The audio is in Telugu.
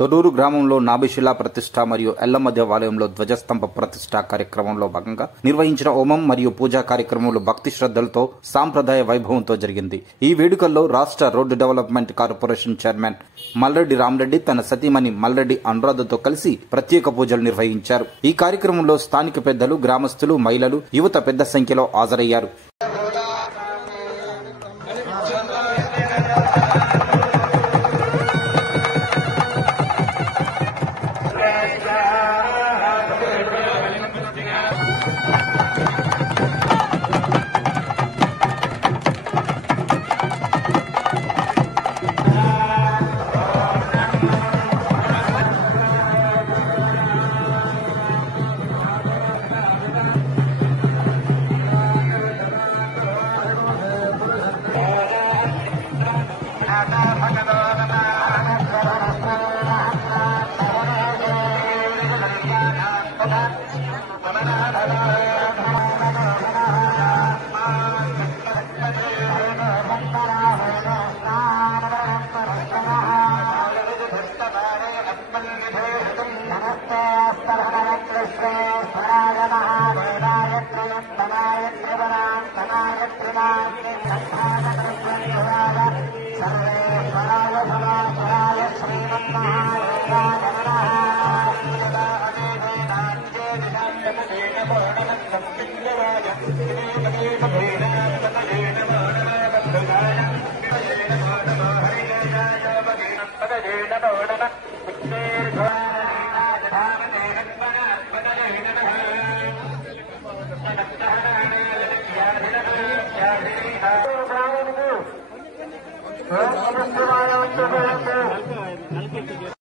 తొర్రూరు గ్రామంలో నాభిశిలా ప్రతిష్ఠ మరియు ఎల్లమ్మ దేవాలయంలో ధ్వజస్తంభ ప్రతిష్ఠ కార్యక్రమంలో భాగంగా నిర్వహించిన హోమం మరియు పూజా కార్యక్రమంలో భక్తి శ్రద్ధలతో సాంప్రదాయ వైభవంతో జరిగింది. ఈ వేడుకల్లో రాష్ట్ర road development corporation chairman Malreddy Rama Reddy తన సతీమణి మల్రెడ్డి అనురాధతో కలిసి ప్రత్యేక పూజలు నిర్వహించారు. ఈ కార్యక్రమంలో స్థానిక పెద్దలు, గ్రామస్తులు, మహిళలు, యువత పెద్ద సంఖ్యలో హాజరయ్యారు.